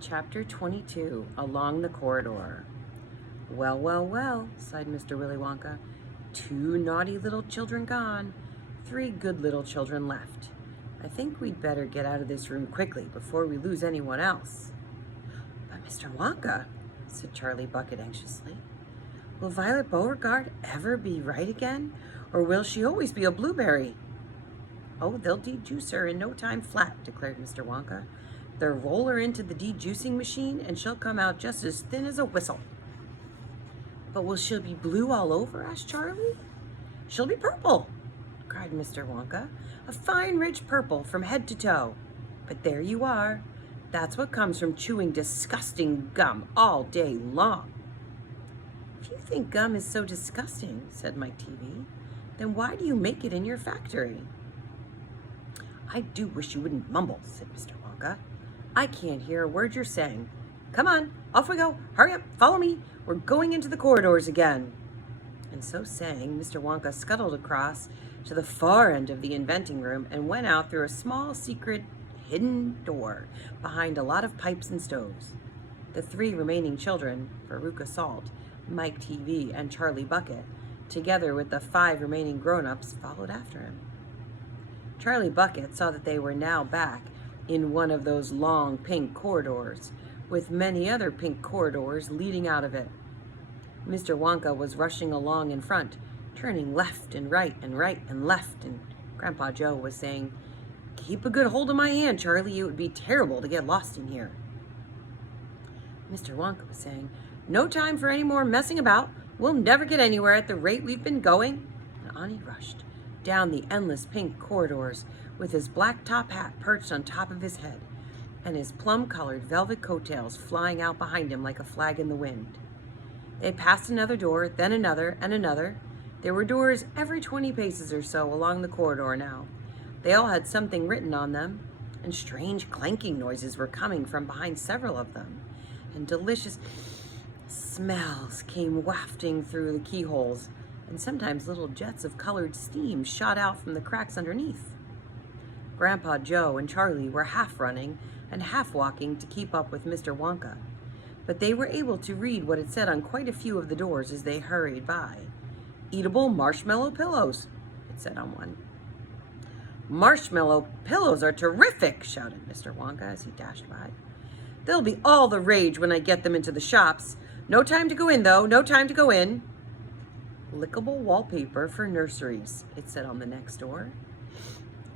Chapter 22, Along the Corridor. Well, well, well, sighed Mr. Willy Wonka. 2 naughty little children gone, 3 good little children left. I think we'd better get out of this room quickly before we lose anyone else. But Mr. Wonka, said Charlie Bucket anxiously, will Violet Beauregard ever be right again, or will she always be a blueberry? Oh, they'll de-juice her in no time flat, declared Mr. Wonka. They'll roll her into the de-juicing machine and she'll come out just as thin as a whistle. But will she be blue all over? Asked Charlie. She'll be purple, cried Mr. Wonka. A fine rich purple from head to toe. But there you are. That's what comes from chewing disgusting gum all day long. If you think gum is so disgusting, said Mike TV, then why do you make it in your factory? I do wish you wouldn't mumble, said Mr. Wonka. I can't hear a word you're saying. Come on, off we go. Hurry up, follow me. We're going into the corridors again. And so saying, Mr. Wonka scuttled across to the far end of the inventing room and went out through a small, secret, hidden door behind a lot of pipes and stoves. The 3 remaining children, Veruca Salt, Mike TV, and Charlie Bucket, together with the 5 remaining grown-ups, followed after him. Charlie Bucket saw that they were now back in one of those long pink corridors, with many other pink corridors leading out of it. Mr. Wonka was rushing along in front, turning left and right and right and left, and Grandpa Joe was saying, "Keep a good hold of my hand, Charlie. It would be terrible to get lost in here." Mr. Wonka was saying, "No time for any more messing about. We'll never get anywhere at the rate we've been going." And on he rushed, down the endless pink corridors, with his black top hat perched on top of his head, and his plum-colored velvet coattails flying out behind him like a flag in the wind. They passed another door, then another, and another. There were doors every 20 paces or so along the corridor now. They all had something written on them, and strange clanking noises were coming from behind several of them, and delicious smells came wafting through the keyholes, and sometimes little jets of colored steam shot out from the cracks underneath. Grandpa Joe and Charlie were half running and half walking to keep up with Mr. Wonka, but they were able to read what it said on quite a few of the doors as they hurried by. "Eatable marshmallow pillows," it said on one. "Marshmallow pillows are terrific," shouted Mr. Wonka as he dashed by. "They'll be all the rage when I get them into the shops. No time to go in, though, no time to go in." "Lickable wallpaper for nurseries," it said on the next door.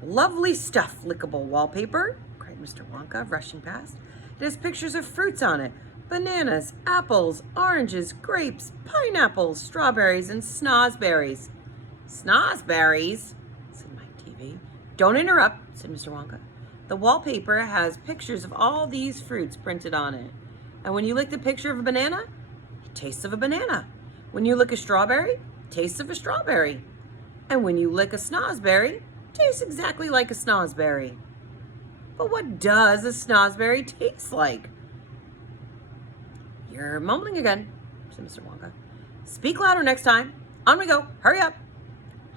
"Lovely stuff, lickable wallpaper," cried Mr. Wonka, rushing past. "It has pictures of fruits on it. Bananas, apples, oranges, grapes, pineapples, strawberries, and snozberries." "Snozberries?" said Mike TV. "Don't interrupt," said Mr. Wonka. "The wallpaper has pictures of all these fruits printed on it. And when you lick the picture of a banana, it tastes of a banana. When you lick a strawberry, it tastes of a strawberry. And when you lick a snozberry, it tastes exactly like a snozberry." "But what does a snozberry taste like?" "You're mumbling again," said Mr. Wonka. "Speak louder next time. On we go. Hurry up."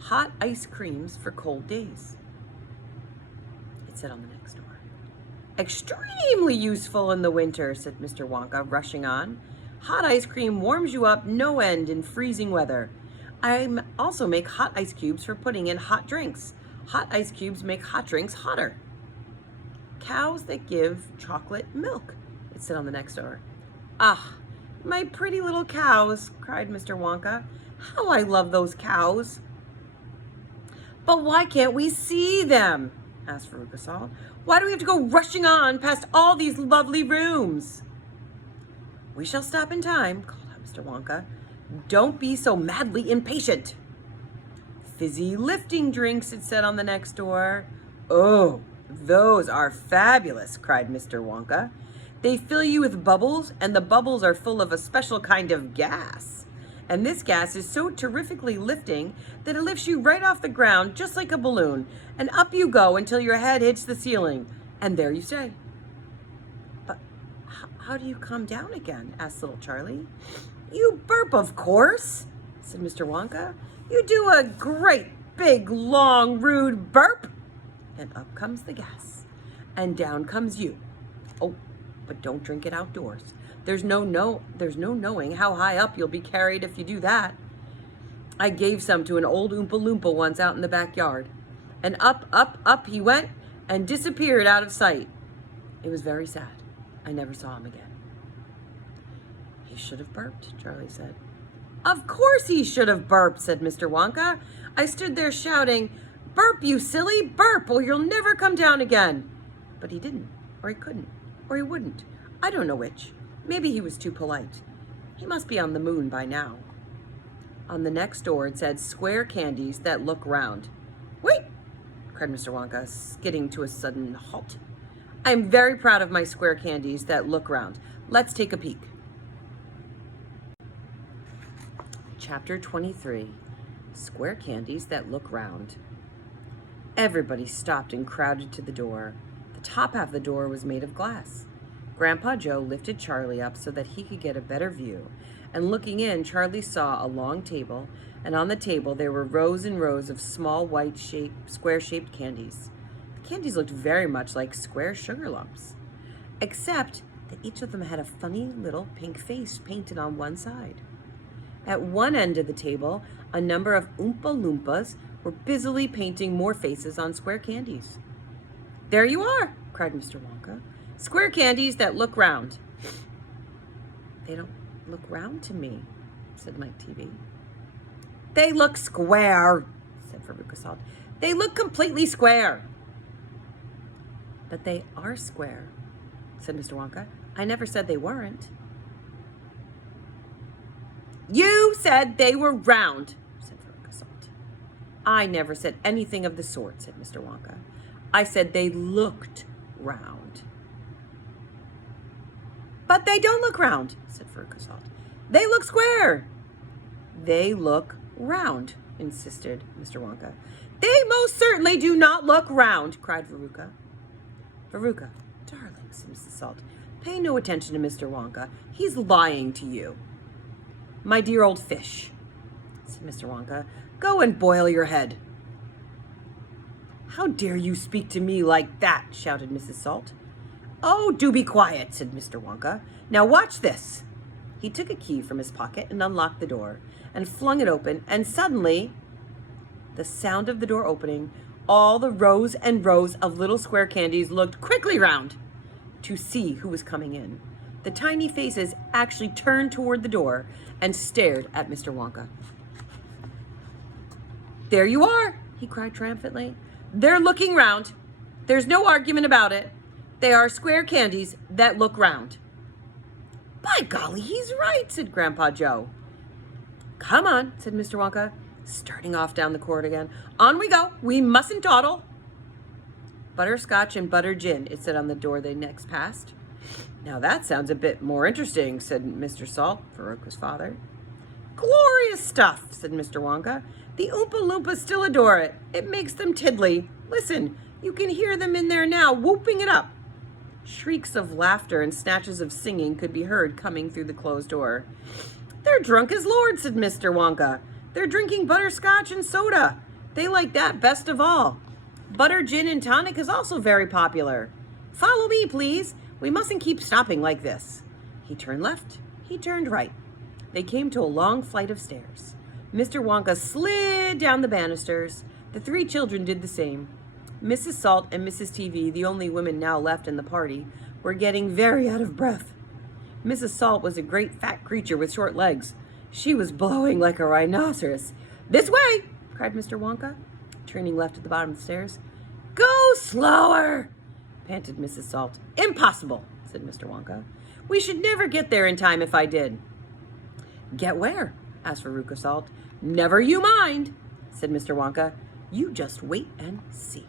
"Hot ice creams for cold days," it said on the next door. "Extremely useful in the winter," said Mr. Wonka, rushing on. "Hot ice cream warms you up no end in freezing weather. I also make hot ice cubes for putting in hot drinks. Hot ice cubes make hot drinks hotter." "Cows that give chocolate milk," it said on the next door. "Ah, my pretty little cows," cried Mr. Wonka. "How I love those cows." "But why can't we see them?" asked Veruca Salt. "Why do we have to go rushing on past all these lovely rooms?" "We shall stop in time," called out Mr. Wonka. "Don't be so madly impatient." "Fizzy lifting drinks," it said on the next door. "Oh, those are fabulous," cried Mr. Wonka. "They fill you with bubbles, and the bubbles are full of a special kind of gas. And this gas is so terrifically lifting that it lifts you right off the ground just like a balloon, and up you go until your head hits the ceiling, and there you stay." "But how do you come down again?" asked little Charlie. "You burp, of course," said Mr. Wonka. "You do a great, big, long, rude burp, and up comes the gas, and down comes you. Oh, but don't drink it outdoors. There's no knowing how high up you'll be carried if you do that. I gave some to an old Oompa Loompa once out in the backyard, and up he went and disappeared out of sight. It was very sad. I never saw him again." "He should have burped," Charlie said. "Of course he should have burped," said Mr. Wonka. "I stood there shouting, 'Burp, you silly, burp, or you'll never come down again.' But he didn't, or he couldn't, or he wouldn't. I don't know which. Maybe he was too polite. He must be on the moon by now." On the next door it said, "Square candies that look round." "Wait!" cried Mr. Wonka, skidding to a sudden halt. "I'm very proud of my square candies that look round. Let's take a peek." Chapter 23, Square Candies That Look Round. Everybody stopped and crowded to the door. The top half of the door was made of glass. Grandpa Joe lifted Charlie up so that he could get a better view, and looking in, Charlie saw a long table, and on the table there were rows and rows of small square-shaped candies. The candies looked very much like square sugar lumps, except that each of them had a funny little pink face painted on one side. At one end of the table, a number of Oompa Loompas were busily painting more faces on square candies. "There you are," cried Mr. Wonka. "Square candies that look round." "They don't look round to me," said Mike TV. "They look square," said Veruca Salt. "They look completely square." "But they are square," said Mr. Wonka. "I never said they weren't." "You said they were round," said Veruca Salt. "I never said anything of the sort," said Mr. Wonka. "I said they looked round." "But they don't look round," said Veruca Salt. "They look square." "They look round," insisted Mr. Wonka. "They most certainly do not look round," cried Veruca. "Veruca, darling," said Mrs. Salt, "pay no attention to Mr. Wonka. He's lying to you." "My dear old fish," said Mr. Wonka, "go and boil your head." "How dare you speak to me like that?" shouted Mrs. Salt. "Oh, do be quiet," said Mr. Wonka. "Now watch this." He took a key from his pocket and unlocked the door and flung it open, and suddenly, the sound of the door opening, all the rows and rows of little square candies looked quickly round to see who was coming in. The tiny faces actually turned toward the door and stared at Mr. Wonka. "There you are," he cried triumphantly. "They're looking round. There's no argument about it. They are square candies that look round." "By golly, he's right," said Grandpa Joe. "Come on," said Mr. Wonka, starting off down the corridor again. "On we go. We mustn't dawdle." "Butterscotch and butter gin," it said on the door they next passed. "Now that sounds a bit more interesting," said Mr. Salt, Veruca's father. "Glorious stuff," said Mr. Wonka. "The Oompa Loompas still adore it. It makes them tiddly. Listen, you can hear them in there now, whooping it up." Shrieks of laughter and snatches of singing could be heard coming through the closed door. "They're drunk as lords," said Mr. Wonka. "They're drinking butterscotch and soda. They like that best of all. Butter gin and tonic is also very popular. Follow me, please. We mustn't keep stopping like this." He turned left. He turned right. They came to a long flight of stairs. Mr. Wonka slid down the banisters. The three children did the same. Mrs. Salt and Mrs. TV, the only women now left in the party, were getting very out of breath. Mrs. Salt was a great fat creature with short legs. She was blowing like a rhinoceros. "This way!" cried Mr. Wonka, turning left at the bottom of the stairs. "Go slower!" panted Mrs. Salt. "Impossible," said Mr. Wonka. "We should never get there in time if I did." "Get where?" asked Veruca Salt. "Never you mind," said Mr. Wonka. "You just wait and see."